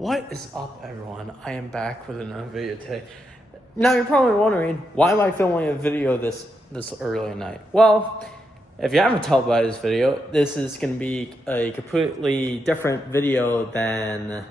What is up, everyone? I am back with another video today. Now you're probably wondering, why am I filming a video this early at night? Well, if you haven't told by this video, this is going to be a completely different video than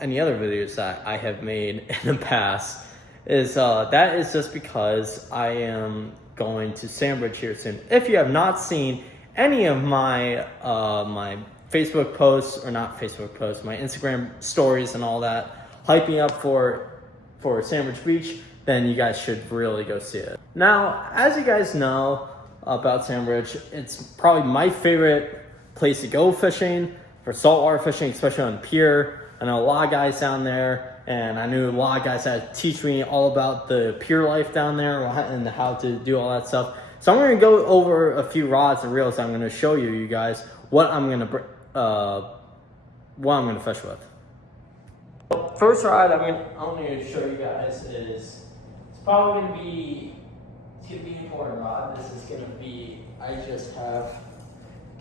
any other videos that I have made in the past. That is just because I am going to Sandbridge here soon. If you have not seen any of my my Facebook posts, or not Facebook posts, my Instagram stories and all that, hyping up for Sandbridge Beach, then you guys should really go see it. Now, as you guys know about Sandbridge, it's probably my favorite place to go fishing, for saltwater fishing, especially on the pier. I know a lot of guys down there, and I knew a lot of guys that teach me all about the pier life down there and how to do all that stuff. So I'm going to go over a few rods and reels. I'm going to show you guys what I'm going to fish with. First rod I'm going to show you guys is, it's probably going to be an important rod. This is going to be,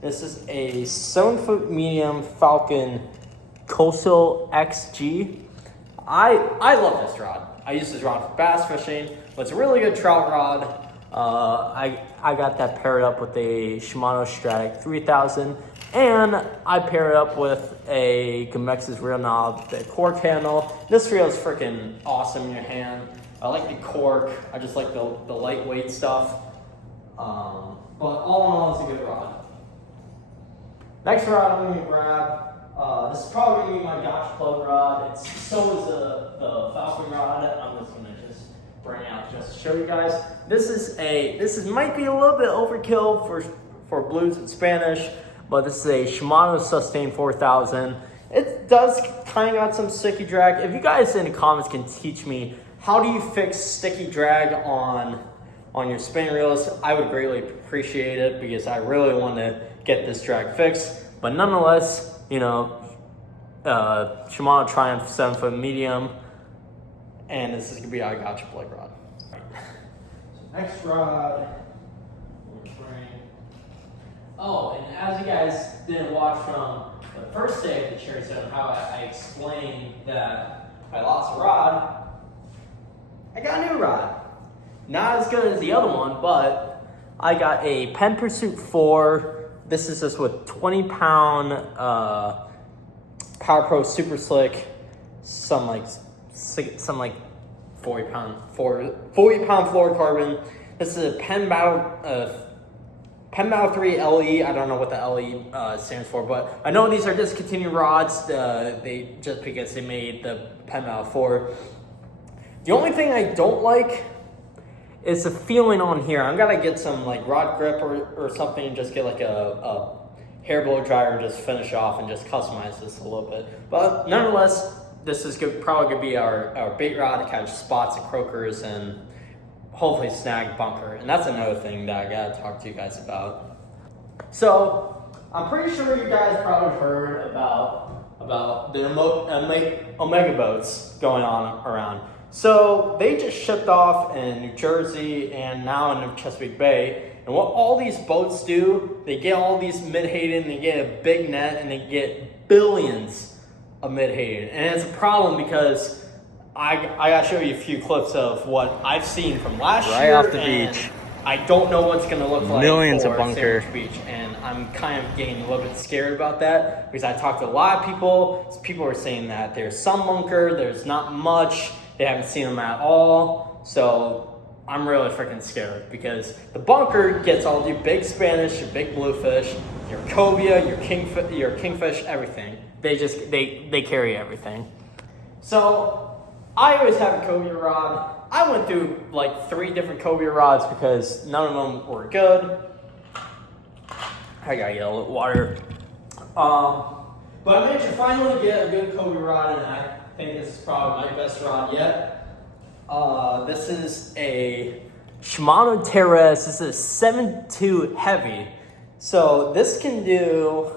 this is a 7-foot medium Falcon Coastal XG. I love this rod. I use this rod for bass fishing, but it's a really good trout rod. I got that paired up with a Shimano Stratic 3000, and I paired it up with a Gamex's reel knob, the cork handle. This reel is freaking awesome in your hand. I like the cork. I just like the lightweight stuff. But all in all, it's a good rod. Next rod I'm going to grab. This is probably going to be my Gotcha plug rod. So is the Falcon rod. I'm just going to bring it out just to show you guys. This might be a little bit overkill for blues and Spanish, but this is a Shimano Sustain 4000. It does kind of got some sticky drag. If you guys in the comments can teach me how do you fix sticky drag on your spinning reels, I would greatly appreciate it, because I really want to get this drag fixed. But nonetheless, you know, Shimano Triumph 7-foot medium, and this is gonna be our Gotcha plug rod. So next rod, oh, and as you guys didn't watch from the first day of the cherry zone, how I explained that I lost a rod, I got a new rod. Not as good as the other one, but I got a Penn Pursuit 4. This is just with 20-pound Power Pro Super Slick, some like 40-pound fluorocarbon. This is a Penn Battle 3 LE. I don't know what the LE stands for, but I know these are discontinued rods. They just because they made the Penn Battle 4. The only thing I don't like is the feeling on here. I'm gonna get some like rod grip or something, and just get like a hair blow dryer, just finish off and just customize this a little bit. But nonetheless, this is probably gonna be our bait rod to catch spots and croakers and hopefully snag bunker. And that's another thing that I gotta talk to you guys about. So I'm pretty sure you guys probably heard about the Omega boats going on around. So they just shipped off in New Jersey and now in Chesapeake Bay. And what all these boats do, they get all these mid-hated, they get a big net, and they get billions of mid-hated. And it's a problem because I gotta show you a few clips of what I've seen from last year. Right off the beach. I don't know what's gonna look like Millions for of bunker. Sandbridge Beach, and I'm kind of getting a little bit scared about that, because I talked to a lot of people. People are saying that there's some bunker, there's not much, they haven't seen them at all. So I'm really freaking scared, because the bunker gets all your big Spanish, your big bluefish, your cobia, your kingfish, everything. They carry everything. So I always have a cobia rod. I went through like 3 different cobia rods because none of them were good. I gotta get a little water. But I managed to finally get a good cobia rod, and I think this is probably my best rod yet. This is a Shimano Terres. This is 7.2 heavy. So this can do,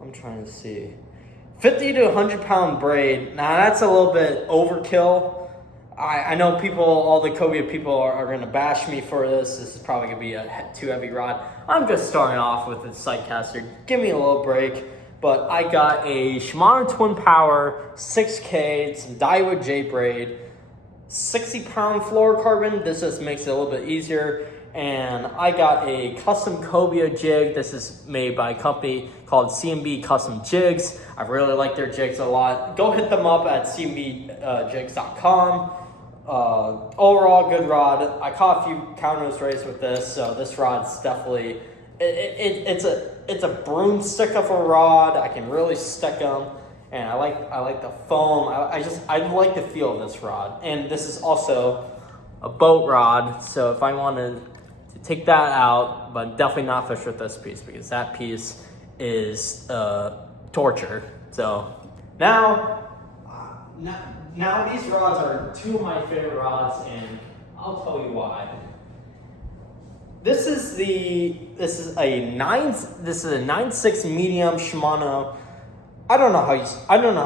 I'm trying to see, 50 to 100 pound braid. Now that's a little bit overkill. I know all the cobia people are going to bash me for this. This is probably going to be a too heavy rod. I'm just starting off with a sight caster. Give me a little break. but I got a Shimano Twin Power 6K, some Daiwa J braid, 60-pound fluorocarbon. This just makes it a little bit easier. And I got a custom cobia jig. This is made by a company called C&B Custom Jigs. I really like their jigs a lot. Go hit them up at cmbjigs.com. Overall, good rod. I caught a few counter rays with this, so this rod's definitely it's a broomstick of a rod. I can really stick them, and I like the foam. I like the feel of this rod, and this is also a boat rod. So if I wanted to take that out, but definitely not fish with this piece because that piece is torture. So now these rods are two of my favorite rods, and I'll tell you why. This is a 9.6 medium Shimano. I don't know how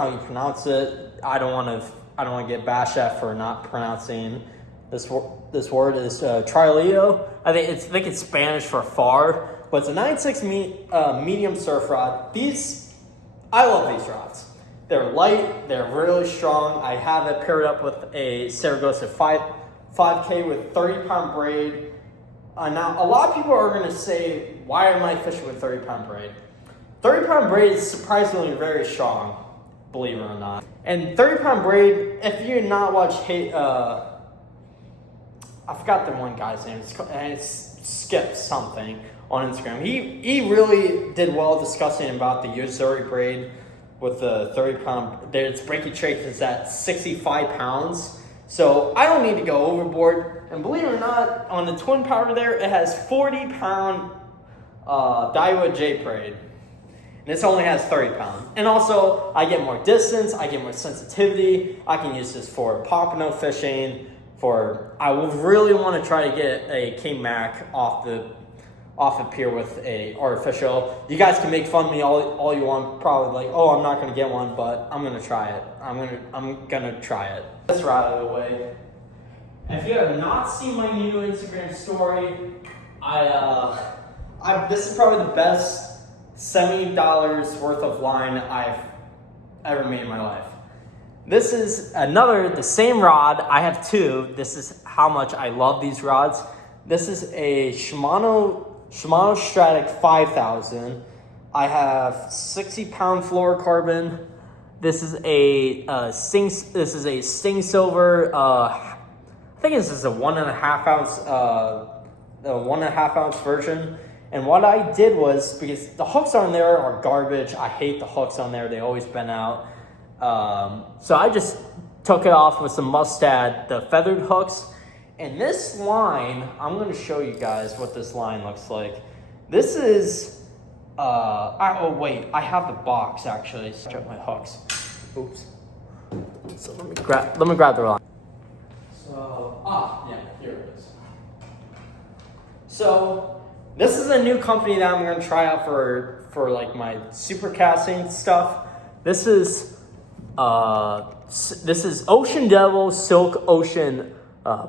you pronounce it. I don't want to get bashed at for not pronouncing this word is Trileo. I think it's Spanish for far, but it's a 9.6 medium surf rod. I love these rods. They're light, they're really strong. I have it paired up with a Saragossa 5K with 30-pound braid. Now, a lot of people are going to say, why am I fishing with 30-pound braid? 30-pound braid is surprisingly very strong, believe it or not. And 30-pound braid, if you not watch, I forgot the one guy's name. It's Skip something on Instagram. He really did well discussing about the Yozuri braid with the 30-pound. Its breaking strength is at 65 pounds. So I don't need to go overboard. And believe it or not, on the Twin Power there, it has 40-pound Daiwa J braid. And this only has 30-pound. And also, I get more distance, I get more sensitivity. I can use this for pompano fishing. I would really want to try to get a King Mac off the pier with a artificial. You guys can make fun of me all you want, probably like, oh, I'm not gonna get one, but I'm gonna try it. I'm gonna try it. This right out of the way. If you have not seen my new Instagram story, this is probably the best $70 worth of line I've ever made in my life. This is the same rod. I have two. This is how much I love these rods. This is a Shimano Stratic 5000. I have 60-pound fluorocarbon. This is a Sting Silver. I think this is a 1.5 ounce version. And what I did was, because the hooks on there are garbage. I hate the hooks on there. They always bend out. So I just took it off with some Mustad, the feathered hooks. And this line, I'm going to show you guys what this line looks like. This is, oh wait, I have the box actually. Check my hooks. Oops. So let me grab the line. So, yeah, here it is. So, this is a new company that I'm going to try out for like my super casting stuff. This is Ocean Devil Silk Ocean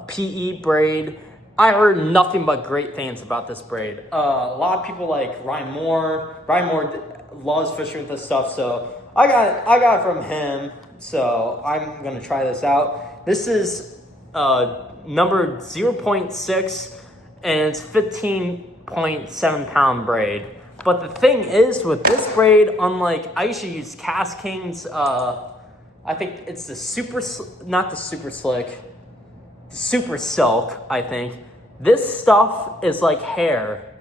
PE braid. I heard nothing but great things about this braid. A lot of people like Ryan Moore. Ryan Moore loves fishing with this stuff, so I got it from him. So I'm gonna try this out. This is number 0.6, and it's 15.7 pound braid. But the thing is, with this braid, unlike I used to use Cast King's, I think it's the Super Silk, I think. This stuff is like hair,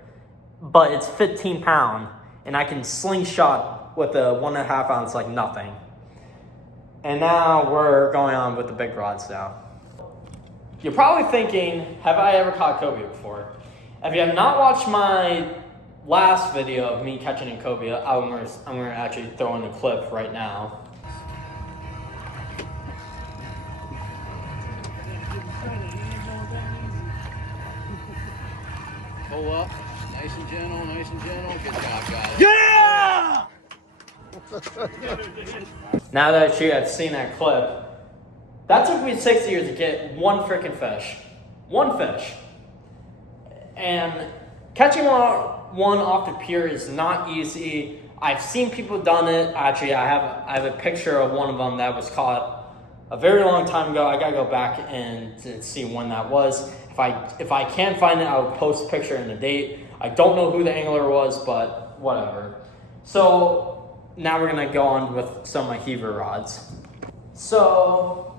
but it's 15 pound, and I can slingshot with a 1.5 ounce like nothing. And now we're going on with the big rods now. You're probably thinking, have I ever caught cobia before? If you have not watched my last video of me catching a cobia, I'm gonna actually throw in a clip right now. Pull up, nice and gentle, good job, guys. Yeah! Now that you have seen that clip, that took me 6 years to get one freaking fish. One fish. And catching one off the pier is not easy. I've seen people done it. Actually, I have a picture of one of them that was caught a very long time ago. I gotta go back and to see when that was. If I can find it, I will post a picture and a date. I don't know who the angler was, but whatever. So now we're gonna go on with some of my heaver rods. So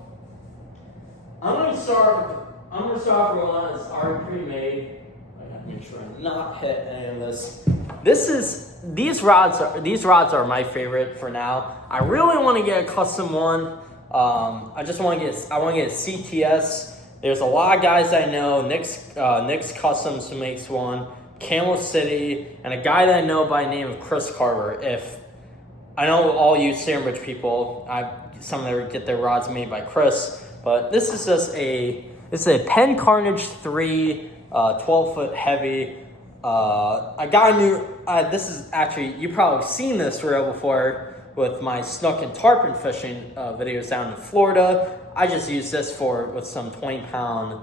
I'm gonna start with one that's already pre-made. I gotta make sure I'm not hit any of this. These rods are my favorite for now. I really want to get a custom one. I want to get a CTS. There's a lot of guys I know. Nick's Customs who makes one. Camel City, and a guy that I know by the name of Chris Carver. If I know all you Sandbridge people, some of them get their rods made by Chris, but this is just a Penn Carnage 3, 12-foot heavy. A guy knew, this is actually, you've probably seen this reel before with my snook and tarpon fishing videos down in Florida. I just use this with some 20-pound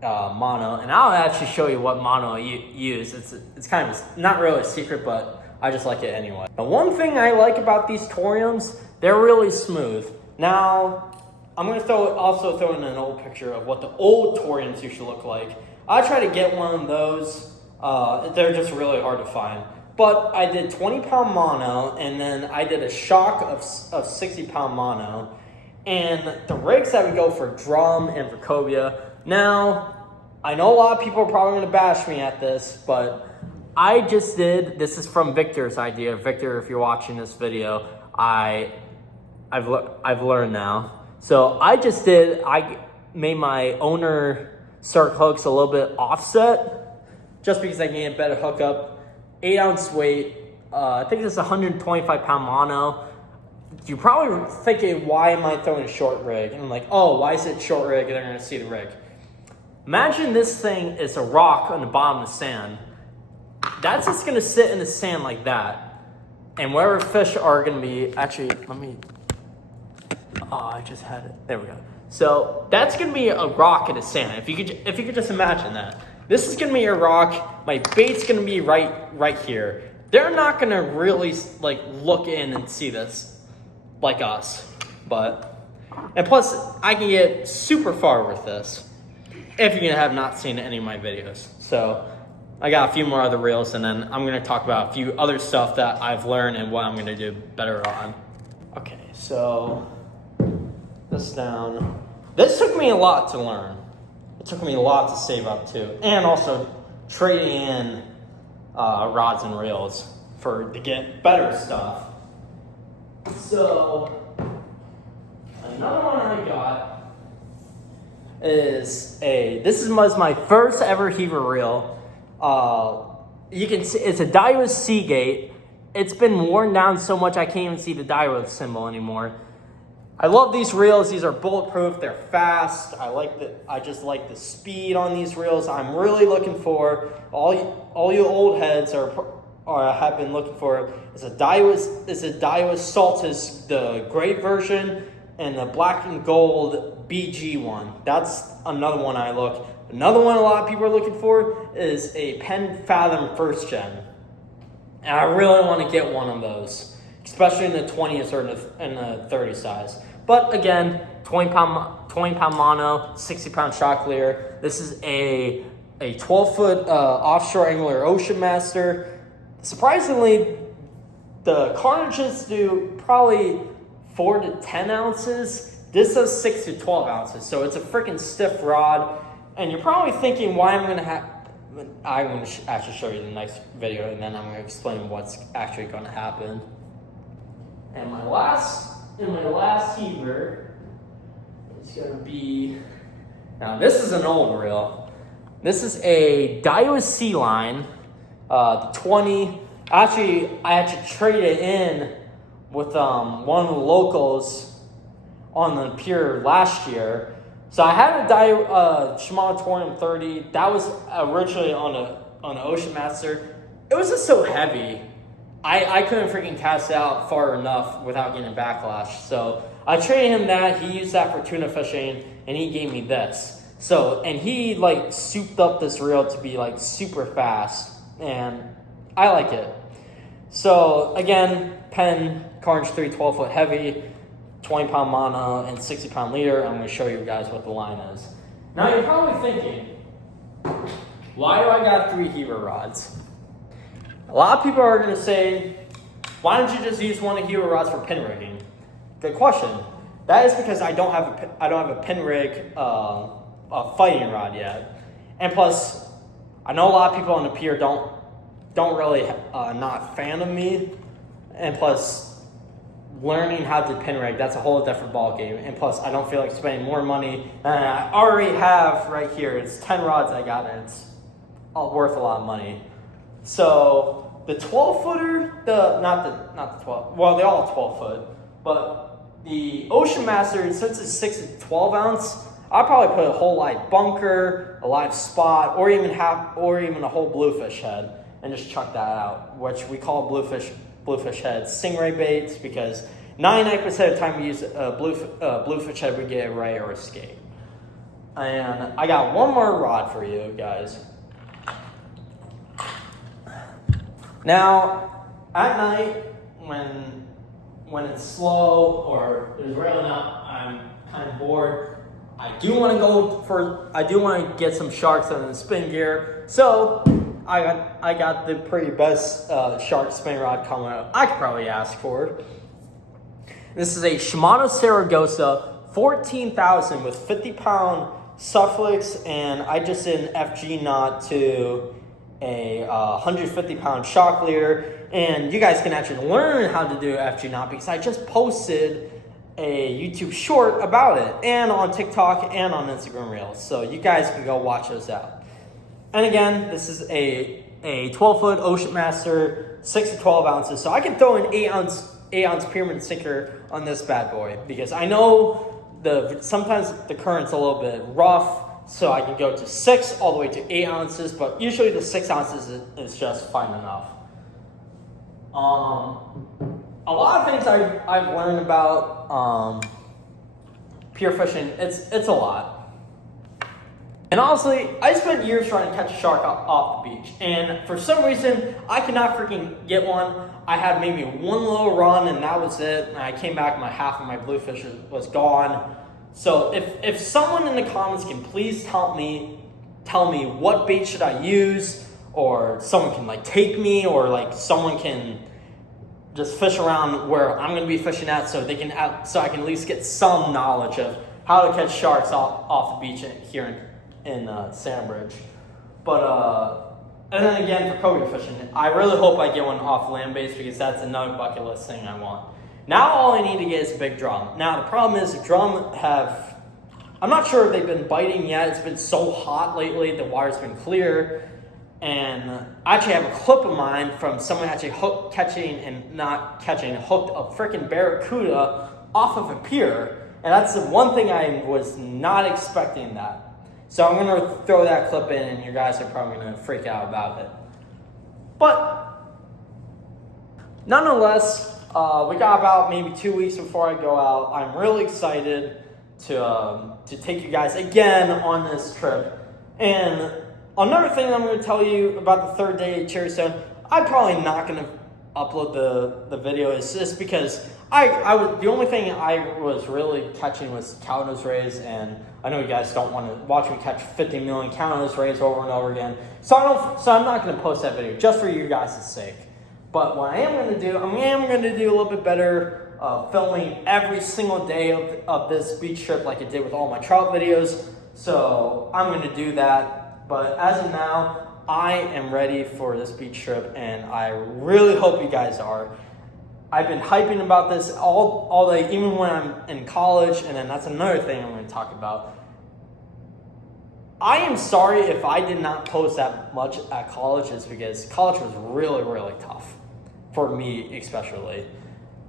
mono, and I'll actually show you what mono I use. It's kind of not really a secret, but I just like it anyway. The one thing I like about these Toriums, they're really smooth. Now, I'm going to also throw in an old picture of what the old Toriums used to look like. I try to get one of those. They're just really hard to find. But I did 20-pound mono, and then I did a shock of 60-pound mono. And the rigs that we go for drum and for cobia. Now, I know a lot of people are probably going to bash me at this, but I just did, this is from Victor's idea. Victor, if you're watching this video, I've learned now. So I made my owner circ hooks a little bit offset, just because I can get a better hookup. 8-ounce weight, I think it's 125-pound mono. You're probably thinking, why am I throwing a short rig? And I'm like, oh, why is it short rig? And they're going to see the rig. Imagine this thing is a rock on the bottom of the sand. That's just going to sit in the sand like that. And wherever fish are going to be, actually, I just had it. There we go. So that's going to be a rock in the sand. If you could just imagine that. This is going to be a rock. My bait's going to be right here. They're not going to really look in and see this like us. And plus, I can get super far with this if you have not seen any of my videos. So I got a few more other reels, and then I'm going to talk about a few other stuff that I've learned and what I'm going to do better on. Okay, so this down. This took me a lot to learn. It took me a lot to save up to, and also trading in rods and reels to get better stuff. So another one I got this was my first ever heaver reel. You can see it's a Daiwa Seagate. It's been worn down so much I can't even see the Daiwa symbol anymore. I love these reels. These are bulletproof. They're fast. I just like the speed on these reels. I'm really looking for all you old heads have been looking for is a Daiwa Saltus, the gray version, and the black and gold BG one. That's another one I look. Another one a lot of people are looking for is a Penn Fathom first gen. And I really want to get one of those, especially in the 20s or in the 30 size. But again, 20-pound mono, 60-pound shock leader. This is a 12-foot offshore angler Ocean Master. Surprisingly, the Carnages do probably 4 to 10 ounces. This does 6 to 12 ounces, so it's a freaking stiff rod. And you're probably thinking, why I'm going to actually show you the next video, and then I'm going to explain what's actually going to happen. And my last heaver is going to be, now this is an old reel. This is a Daiwa Sea Line, the 20. Actually, I had to trade it in with one of the locals on the pier last year. So I had a Shimano Torium 30. That was originally on an Ocean Master. It was just so heavy. I couldn't freaking cast it out far enough without getting backlash. So I traded him that. He used that for tuna fishing, and he gave me this. So, and he souped up this reel to be super fast, and I like it. So again, Penn Carnage 3 12-foot heavy, 20-pound mono, and 60-pound leader. I'm going to show you guys what the line is. Now you're probably thinking, why do I got 3 Hero rods? A lot of people are going to say, why don't you just use one of the Hero rods for pin rigging? Good question. That is because I don't have a pin rig a fighting rod yet, and plus, I know a lot of people on the pier don't really not a fan of me, and plus, learning how to pin rig, that's a whole different ball game. And plus, I don't feel like spending more money than I already have right here. It's 10 rods I got, and it's worth a lot of money. So the 12-footer, not the 12. Well, they all 12-foot, but the Ocean Master, since it's 6 to 12 ounce, I'll probably put a whole live bunker, a live spot, or even a whole bluefish head, and just chuck that out, which we call bluefish head stingray baits, because 99% of the time we use a bluefish head, we get a ray or a skate. And I got one more rod for you guys. Now, at night, when it's slow or there's really not, I'm kind of bored, I do want to get some sharks on the spin gear. So I got the pretty best shark spin rod coming out I could probably ask for. This is a Shimano Saragossa 14,000 with 50-pound suffix, and I just did an FG knot to a 150-pound shock leader. And you guys can actually learn how to do FG knot because I just posted a YouTube short about it, and on TikTok and on Instagram Reels. So you guys can go watch those out. And again, this is a 12-foot Ocean Master, 6 to 12 ounces. So I can throw an 8-ounce pyramid sinker on this bad boy because I know sometimes the current's a little bit rough, so I can go to 6 all the way to 8 ounces, but usually the 6 ounces is just fine enough. A lot of things I've learned about pier fishing, it's a lot. And honestly, I spent years trying to catch a shark off the beach, and for some reason, I could not freaking get one. I had maybe one little run, and that was it. And I came back, and half of my bluefish was gone. So if someone in the comments can please tell me what bait should I use, or someone can like take me, or like someone can just fish around where I'm going to be fishing at, so I can at least get some knowledge of how to catch sharks off the beach here in Sandbridge. But and then again for cobia fishing, I really hope I get one off land base because that's another bucket list thing I want. Now all I need to get is a big drum. Now the problem is the drum I'm not sure if they've been biting yet. It's been so hot lately, the water's been clear. And I actually have a clip of mine from someone actually hooked a freaking barracuda off of a pier. And that's the one thing I was not expecting that. So I'm going to throw that clip in, and you guys are probably going to freak out about it. But nonetheless, we got about maybe 2 weeks before I go out. I'm really excited to take you guys again on this trip. And another thing I'm going to tell you about the third day at Cherry Stone, I'm probably not going to upload the video. It's just because the only thing I was really catching was cownose rays, and I know you guys don't want to watch me catch 50 million cownose rays over and over again. So I'm not going to post that video just for you guys' sake. But what I am going to do, I am going to do a little bit better filming every single day of this beach trip like I did with all my trout videos. So I'm going to do that. But as of now, I am ready for this beach trip, and I really hope you guys are. I've been hyping about this all day, even when I'm in college, and then that's another thing I'm going to talk about. I am sorry if I did not post that much at college, is because college was really, really tough for me, especially.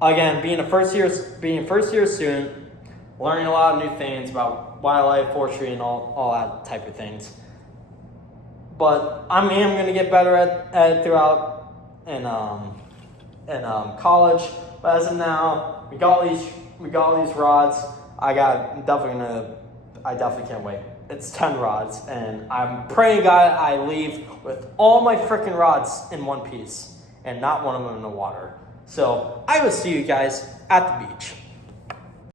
Again, being a first year student, learning a lot of new things about wildlife, forestry, and all that type of things. But I am going to get better at it throughout in college. But as of now, we got these rods. I definitely can't wait. It's 10 rods, and I'm praying God I leave with all my freaking rods in one piece. and not one of them in the water. So I will see you guys at the beach.